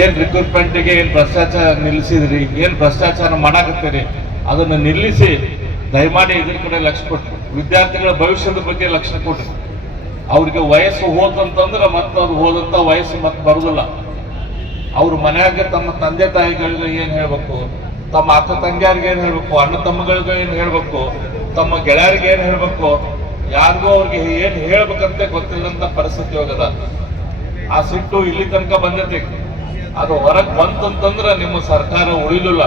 ಏನ್ ರಿಕ್ರೂಟ್ಮೆಂಟ್ಗೆ ಏನ್ ಭ್ರಷ್ಟಾಚಾರ ನಿಲ್ಲಿಸಿದ್ರಿ, ಏನ್ ಭ್ರಷ್ಟಾಚಾರ ಮಾಡಾಕತ್ತೀರಿ, ಅದನ್ನು ನಿಲ್ಲಿಸಿ ದಯಮಾಡಿ ಇದ್ರ ಕಡೆ ಲಕ್ಷ್ಯ ಕೊಟ್ರಿ. ವಿದ್ಯಾರ್ಥಿಗಳ ಭವಿಷ್ಯದ ಬಗ್ಗೆ ಲಕ್ಷ್ಯ ಕೊಟ್ರಿ. ಅವ್ರಿಗೆ ವಯಸ್ಸು ಹೋದಂತಂದ್ರೆ ಮತ್ತೆ ಅದು ಹೋದಂತ ವಯಸ್ಸು ಮತ್ತೆ ಬರುದಿಲ್ಲ. ಅವ್ರ ಮನ್ಯಾಗ ತಮ್ಮ ತಂದೆ ತಾಯಿಗಳಿಗೆ ಏನ್ ಹೇಳ್ಬೇಕು, ತಮ್ಮ ಅಕ್ಕ ತಂಗಿಯರಿಗೆ ಏನ್ ಹೇಳ್ಬೇಕು, ಅಣ್ಣ ತಮ್ಮಗಳಿಗೆ ಏನ್ ಹೇಳ್ಬೇಕು, ತಮ್ಮ ಗೆಳೆಯರಿಗೆ ಏನ್ ಹೇಳ್ಬೇಕು, ಯಾರಿಗೂ ಅವ್ರಿಗೆ ಏನ್ ಹೇಳ್ಬೇಕಂತ ಗೊತ್ತಿಲ್ಲಂತ ಪರಿಸ್ಥಿತಿ ಹೋಗದ. ಆ ಸಿಟ್ಟು ಇಲ್ಲಿ ತನಕ ಬಂದೈತಿ. ಅದು ಹೊರಗೆ ಬಂತಂತಂದ್ರೆ ನಿಮ್ಮ ಸರ್ಕಾರ ಉಳಿಲಿಲ್ಲ.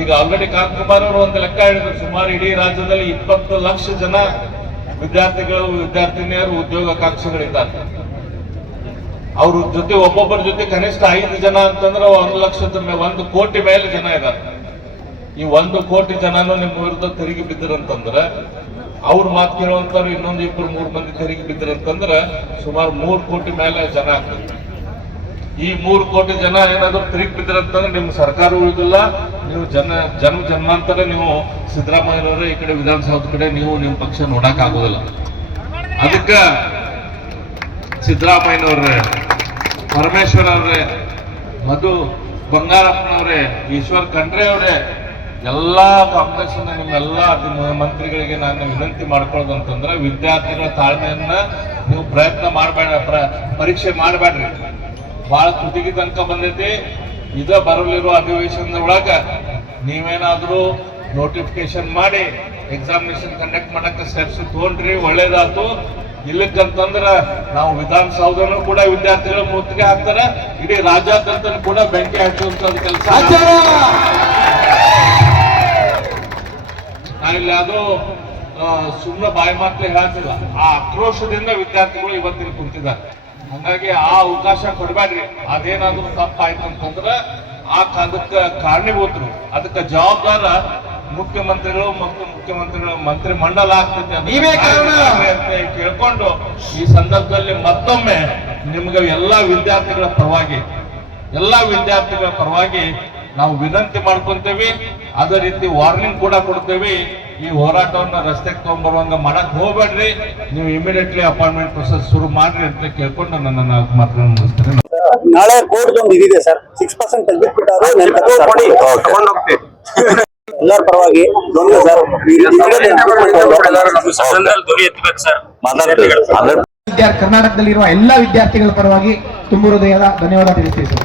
ಈಗ ಆಲ್ರೆಡಿ ಕಾಂತಕುಮಾರ್ ಅವರು ಒಂದು ಲೆಕ್ಕ ಹೇಳಿದ್ರು, ಸುಮಾರು ಇಡೀ ರಾಜ್ಯದಲ್ಲಿ 20 ಲಕ್ಷ ಜನ ವಿದ್ಯಾರ್ಥಿಗಳು ವಿದ್ಯಾರ್ಥಿನಿಯರು ಉದ್ಯೋಗಾಕಾಂಕ್ಷಿಗಳಿದ್ದಾರೆ. ಅವ್ರ ಜೊತೆ ಒಬ್ಬೊಬ್ಬರ ಜೊತೆ ಕನಿಷ್ಠ 5 ಜನ ಅಂತಂದ್ರೆ 1 ಕೋಟಿ ಮೇಲೆ ಜನ ಇದ್ದಾರೆ. ಈ 1 ಕೋಟಿ ಜನನು ನಿಮ್ಮ ವಿರುದ್ಧ ತೆರಿಗೆ ಬಿದ್ದರಂತಂದ್ರೆ, ಅವ್ರ ಮಾತು ಕೇಳುವಂತವ್ರು ಇನ್ನೊಂದು 2-3 ಮಂದಿ ತೆರಿಗೆ ಬಿದ್ದರಂತಂದ್ರೆ ಸುಮಾರು 3 ಕೋಟಿ ಮೇಲೆ ಜನ ಆಗ್ತದೆ. ಈ 3 ಕೋಟಿ ಜನ ಏನಾದ್ರು ತೆರಿಗೆ ಬಿದ್ದರಂತಂದ್ರೆ ನಿಮ್ಮ ಸರ್ಕಾರ ಉಳಿದಿಲ್ಲ. ನೀವು ಜನ್ಮಾಂತರ ನೀವು ಸಿದ್ದರಾಮಯ್ಯನವರೇ ಈ ಕಡೆ ವಿಧಾನಸೌಧ ಕಡೆ ನೀವು ನಿಮ್ಮ ಪಕ್ಷ ನೋಡಕ್ ಆಗೋದಿಲ್ಲ. ಅದಕ್ಕೆ ಸಿದ್ದರಾಮಯ್ಯನವ್ರೆ, ಪರಮೇಶ್ವರ್ ಅವ್ರೆ, ಮಧು ಬಂಗಾರಪ್ಪನವ್ರೆ, ಈಶ್ವರ್ ಖಂಡ್ರೆ ಅವರೇ, ಎಲ್ಲಾ ಕಾಂಗ್ರೆಸ್ ನಿಮ್ಮೆಲ್ಲ ಮಂತ್ರಿಗಳಿಗೆ ನಾನು ವಿನಂತಿ ಮಾಡ್ಕೊಳ್ಳೋದು ಅಂತಂದ್ರೆ, ವಿದ್ಯಾರ್ಥಿಗಳ ತಾಳ್ಮೆಯನ್ನ ನೀವು ಪ್ರಯತ್ನ ಮಾಡಬೇಡ, ಪರೀಕ್ಷೆ ಮಾಡಬೇಡ್ರಿ. ಬಹಳ ತುದಿಗೆ ತನಕ ಬಂದೈತಿ. ಇದ ಬರಲಿರುವ ಅಧಿವೇಶನದ ಒಳಗ ನೀವೇನಾದ್ರೂ ನೋಟಿಫಿಕೇಶನ್ ಮಾಡಿ ಎಕ್ಸಾಮಿನೇಷನ್ ಕಂಡಕ್ಟ್ ಮಾಡಕ್ಕೆ ಸ್ಟೆಪ್ಸ್ ತಗೊಂಡ್ರಿ, ಒಳ್ಳೇದಾಯ್ತು. ಇಲ್ಲಕ್ಕಂತಂದ್ರ ನಾವು ವಿಧಾನಸೌಧನೂ ಕೂಡ ವಿದ್ಯಾರ್ಥಿಗಳು ಮುತ್ತಿಗೆ ಹಾಕ್ತಾರೆ, ಇಡೀ ರಾಜ್ಯಾದ್ಯಂತ ಕೂಡ ಬೆಂಕಿ ಹಚ್ಚುವಂತ ಕೆಲಸ. ನಾವಿಲ್ಲಿ ಯಾವುದೋ ಸುಮ್ಮನೆ ಬಾಯಿ ಮಾತೇ ಹೇಳ್ತಿಲ್ಲ. ಆ ಆಕ್ರೋಶದಿಂದ ವಿದ್ಯಾರ್ಥಿಗಳು ಇವತ್ತಿನ ಕುಂತಿದ್ದಾರೆ. ಹಂಗಾಗಿ ಆ ಅವಕಾಶ ಕೊಡಬೇಡ್ರಿ. ಅದೇನಾದ್ರೂ ತಪ್ಪಾಯ್ತು ಅಂತಂದ್ರೆ ಅದಕ್ಕೆ ಕಾರಣೀಭೂತರು, ಅದಕ್ಕೆ ಜವಾಬ್ದಾರ ಮುಖ್ಯಮಂತ್ರಿಗಳು ಮತ್ತು ಮುಖ್ಯಮಂತ್ರಿಗಳ ಮಂತ್ರಿ ಮಂಡಲ ಆಗ್ತೈತೆ ಅಂತ ಕೇಳ್ಕೊಂಡು ಈ ಸಂದರ್ಭದಲ್ಲಿ ಮತ್ತೊಮ್ಮೆ ನಿಮ್ಗೆ ಎಲ್ಲಾ ವಿದ್ಯಾರ್ಥಿಗಳ ಪರವಾಗಿ ನಾವು ವಿನಂತಿ ಮಾಡ್ಕೊಂತೇವೆ. ಅದೇ ರೀತಿ ವಾರ್ನಿಂಗ್ ಕೂಡ ಕೊಡ್ತೇವೆ. ಈ ಹೋರಾಟವನ್ನು ರಸ್ತೆಗೆ ತಗೊಂಡ್ಬರುವಂಗ ಮಾಡಕ್ ಹೋಗ್ಬೇಡ್ರಿ. ನೀವು ಇಮಿಡಿಯೇಟ್ಲಿ ಅಪಾಯಿಂಟ್ಮೆಂಟ್ ಪ್ರೊಸೆಸ್ ಶುರು ಮಾಡ್ರಿ ಅಂತ ಕೇಳ್ಕೊಂಡು ನನ್ನ ಮಾತ್ರ ಮುಗಿಸ್ತೇನೆ. ನಾಳೆ ಕೋರ್ಟ್ ಒಂದು ಇದಿದೆ ಸರ್, 6% ತೆಗೆದ್ಬಿಟ್ಟಾರು. ಎಲ್ಲರ ಪರವಾಗಿ ಕರ್ನಾಟಕದಲ್ಲಿರುವ ಎಲ್ಲಾ ವಿದ್ಯಾರ್ಥಿಗಳ ಪರವಾಗಿ ತುಂಬ ಹೃದಯದ ಧನ್ಯವಾದ ತಿಳಿಸ್ತೀವಿ ಸರ್.